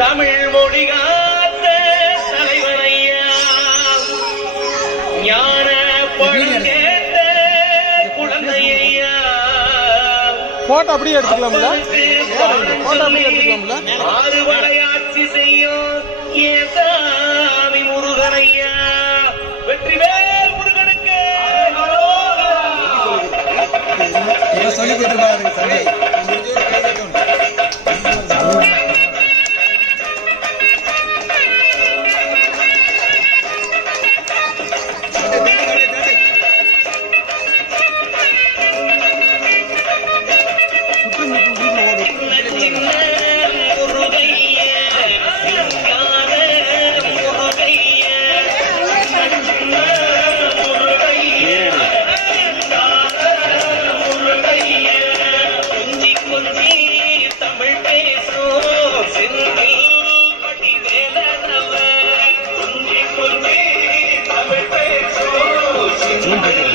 தமிழ் மொழி காத்த தலைவனையா? ஞான பழம் கேட்ட குழந்தையா போட்டோ அப்படியே எடுத்துக்கலாம்ல? போட்டோ அப்படியே எடுத்துக்கலாம்ல? ஆறுவடையாட்சி செய்யும் சாமி முருகனையா வெற்றிவேல் இருக்கு. சாமி Olympic